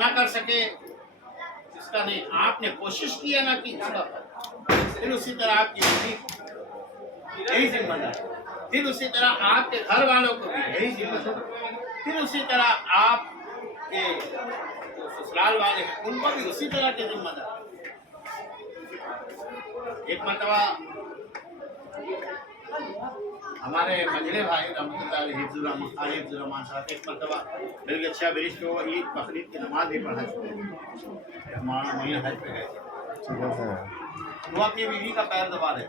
ना कर सके इसका नहीं, आपने कोशिश की है ना कि इसका, फिर उसी तरह आपकी यही जिम्मेदारी, फिर उसी तरह आपके घर वालों को भी यही जिम्मेदारी, फिर उसी तरह आपके जो ससुराल वाले हैं उनको भी उसी तरह की जिम्मेदारी। एक मरतबा हमारे मजले भाई रहमतुल्लाह अलैहि हिफ्ज़ुर रहमान साहब एक मरतबा बल्कि अच्छा बरिश को ईद बकरीद की नमाज भी पढ़ा चुके, हमारा महीना हज पे गए थे। वो अपनी बीवी का पैर दबा रहे थे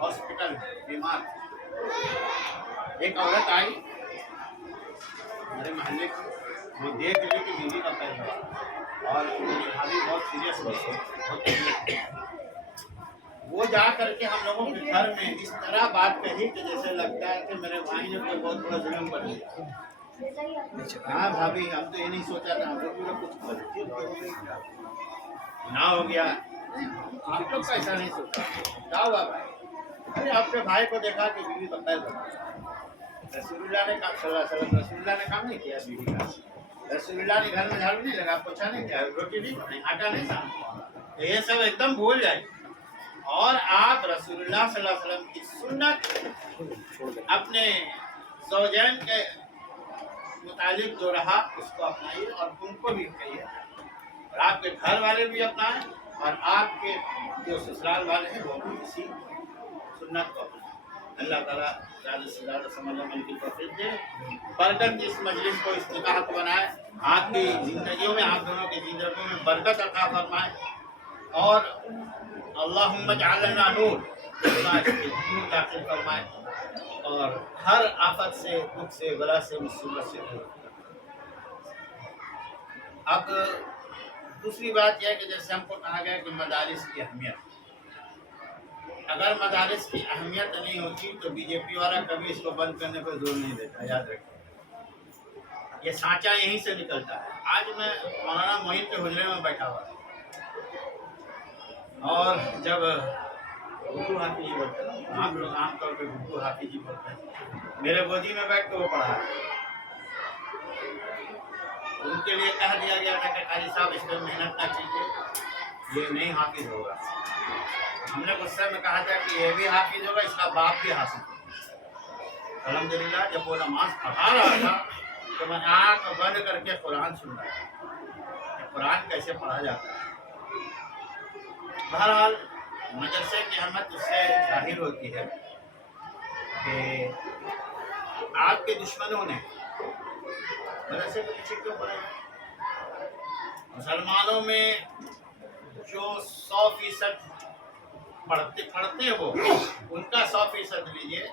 हॉस्पिटल बीमार। एक औरत आई हमारे मोहल्ले की, वो देख ली कि बीवी का पैर दबा और मेरी भाभी बहुत सीरियस हुई। वो जा करके हम लोगों के घर में इस तरह बात कही कि जैसे लगता है कि मेरे भाई ने कोई बहुत बड़ा जुल्म कर दिया। हाँ भाभी, हम तो ये नहीं सोचा था, हम लोग भी कुछ ना हो गया, आप लोग ऐसा नहीं सोचा, क्या हुआ भाई? अरे आपके भाई को देखा कि बीवी का पैर दबा, रसूलुल्लाह ने काम नहीं किया बीवी का, रसूलुल्लाह ने घर में झाड़ू नहीं लगा, पोछा नहीं किया, रोटी नहीं बनाई, आटा नहीं साना, ये सब एकदम भूल जाए और आप रसूलुल्लाह सल्लल्लाहु अलैहि वसल्लम की सुन्नत अपने ज़ौजैन के मुतालिक जो रहा उसको अपनाइए और उनको भी कहिए, और आपके घर वाले भी अपनाएं और आपके जो ससुराल वाले हैं वो भी इसी सुन्नत को अपनाएं। अल्लाह ताला ज़्यादा से ज़्यादा समझ अमल की तौफीक दे, बरकत इस मजलिस को, इस निकाह को बनाए, आपकी ज़िंदगियों में, आप दोनों की ज़िंदगियों में बरकत अता फरमाए और अल्लाहुम्मा जअलना नूर दाखिल फरमाए और हर आफत से, दुख से, बला से, मुसीबत से दूर। अब दूसरी बात यह है कि जैसे हमको कहा गया कि मदारिस की अहमियत, अगर मदारिस की अहमियत नहीं होती तो बीजेपी वाला कभी इसको बंद करने पर जोर नहीं देता, याद रखें, ये सांचा यहीं से निकलता है। आज मैं मौलाना मोइन के हुजरे में बैठा हुआ और जब गुड्डू हाफिजी बोलते हैं, आप लोग आमतौर पर गुड्डू हाफिजी बोलते हैं, मेरे गोदी में बैठ के वो पढ़ा है, उनके लिए कह दिया गया था कि काजी साहब इस पर मेहनत ना कीजिए, ये नहीं हाफिज होगा। हमने गुस्से में कहा था कि ये भी हाफिज होगा, इसका बाप भी हाफिज होगा। अल्हम्दुलिल्लाह जब वो नमाज पढ़ा रहा था तो मैं आँख बंद करके कुरान सुन रहा था, कुरान कैसे पढ़ा जाता है। बहरहाल मदरसे की अहमियत उससे जाहिर होती है कि आपके दुश्मनों ने मदरसे के पीछे क्यों पड़े? मुसलमानों में जो 100% पढ़ते हैं वो, उनका 100% लीजिए,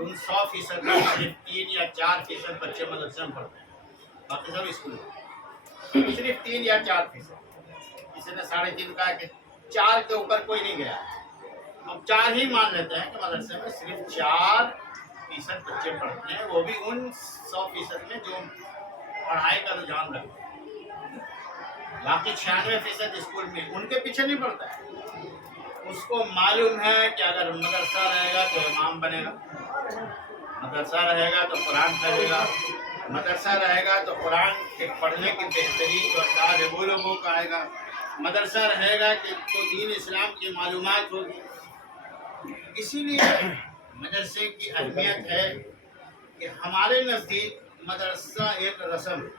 उन 100% में सिर्फ 3 या 4% बच्चे मदरसे में पढ़ते हैं, बाकी सब स्कूल में सिर्फ 3 या 4%। किसी ने 3.5 कहा कि 4 के ऊपर कोई नहीं गया, हम 4 ही मान लेते हैं कि मदरसे में सिर्फ 4% बच्चे पढ़ते हैं, वो भी उन 100% में जो पढ़ाई का रुझान रखते हैं, बाकी 96% स्कूल में उनके पीछे नहीं पढ़ता है। उसको मालूम है कि अगर मदरसा रहेगा तो इमाम बनेगा, मदरसा रहेगा तो कुरान पढ़ेगा, मदरसा रहेगा तो कुरान के पढ़ने की बेहतरीन जो अंदाज है वो लोगों का आएगा, मदरसा रहेगा कि तो दीन इस्लाम की मालूमात होगी। इसीलिए मदरसे की अहमियत है कि हमारे नज़दीक मदरसा एक रस्म है।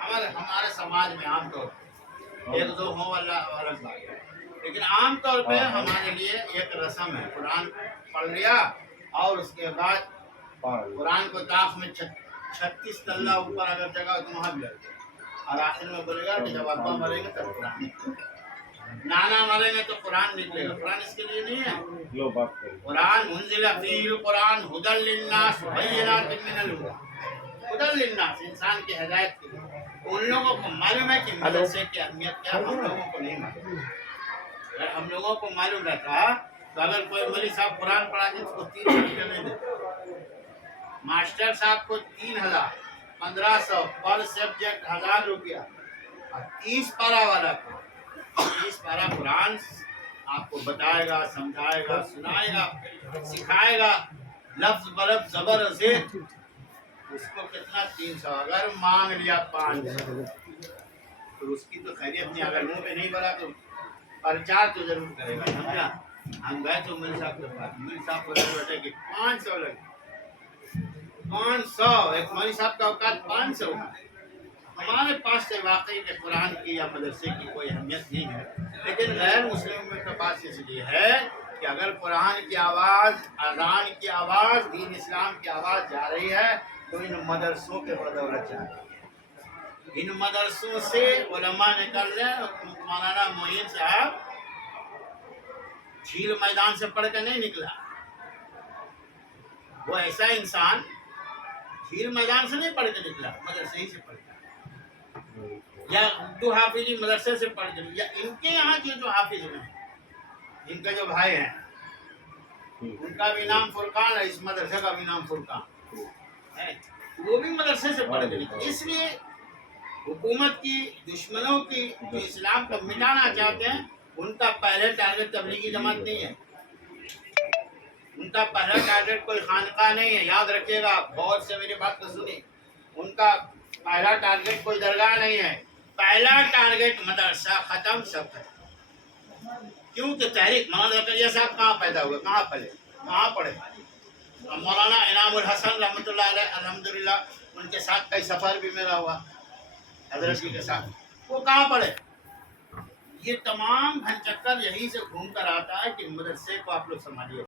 हमारे समाज में आमतौर पर 1-2 हो वाला अलग बात है, लेकिन आमतौर पे हमारे लिए एक रस्म है, कुरान पढ़ लिया और उसके बाद कुरान को दाफ में 36 तल्ला ऊपर अगर जगह तो वहाँ भी लगते और आखिर में बोलेगा कि जब अब्बा मरेंगे तब कुरान निकलेगा, नाना मरेंगे तो कुरान निकलेगा। कुरान इसके लिए नहीं है, कुरान उन्ज़िला फ़ीहिल कुरान हुदल लिन्नास व बय्यिनातिन मिनल हुदा, हुदल लिन्नास इंसान की हिदायत के लिए। उन लोगों को मालूम है कि मदरसे की अहमियत क्या, हम लोगों को नहीं मालूम। अगर हम लोगों को मालूम रहता तो अगर कोई मौलवी साहब कुरान पढ़ा के उसको 3 रुपये नहीं देते, मास्टर साहब को 3000, 1500 पर सब्जेक्ट 1000 रुपया, और 30 पारा वाला को 30 पारा कुरान आपको बताएगा, समझाएगा, सुनाएगा, सिखाएगा, लफ्ज बलफ्ज ज़बर ज़ेर اس کو کتنا 300 اگر مانگ لیا 500 تو اس کی تو خیریت نہیں. اگر منہ پہ نہیں بولا تو پرچار تو ضرور کرے گا. سمجھا؟ ہم گئے تو مل صاحب کے پاس, مل صاحب کو بیٹھے کہ 500 لگے. 500 ایک مولوی صاحب کا اوقات 500 کا. ہمارے پاس سے واقعی کہ قرآن کی یا مدرسے کی کوئی اہمیت نہیں ہے, لیکن غیر مسلم میں تو بات اس لیے ہے کہ اگر قرآن کی آواز, اذان کی آواز, دین اسلام کی آواز جا رہی ہے تو ان مدرسوں کے بدولت جا رہی ہے. ان مدرسوں سے علماء نکل رہے. مولانا معین صاحب جھیل میدان سے پڑھ کے نہیں نکلا. وہ ایسا انسان جھیل میدان سے نہیں پڑھ کے نکلا, مدرسے ہی سے پڑھ کے, یا اردو حافظی مدرسے سے پڑھ کے, یا ان کے یہاں کے جو حافظ ہیں, ان کے جو بھائی ہیں, ان کا بھی نام فرقان ہے, اس مدرسے کا بھی نام فرقان ہے, وہ بھی مدرسے سے پڑھ کے نکلے. اس لیے حکومت کی دشمنوں کی جو اسلام کو مٹانا چاہتے ہیں, ان کا پہلے ٹارگٹ تبلیغی جماعت نہیں ہے. ان کا پہلا ٹارگٹ کوئی خانقاہ نہیں ہے. یاد رکھیے گا, غور سے میری بات کو سنیں. ان کا پہلا ٹارگٹ کوئی درگاہ نہیں ہے. پہلا ٹارگٹ مدرسہ ختم سب ہے. کیونکہ تحریک مولانا زکریا صاحب کہاں پیدا ہوئے, کہاں پلے, کہاں پڑھے؟ مولانا انعام الحسن رحمۃ اللہ علیہ الحمدللہ, ان کے ساتھ کئی سفر بھی میرا ہوا حضرت جی کے ساتھ. وہ کہاں پڑھے؟ یہ تمام گھن چکر یہیں سے گھوم کر آتا ہے کہ مدرسے کو آپ لوگ سنبھالیے.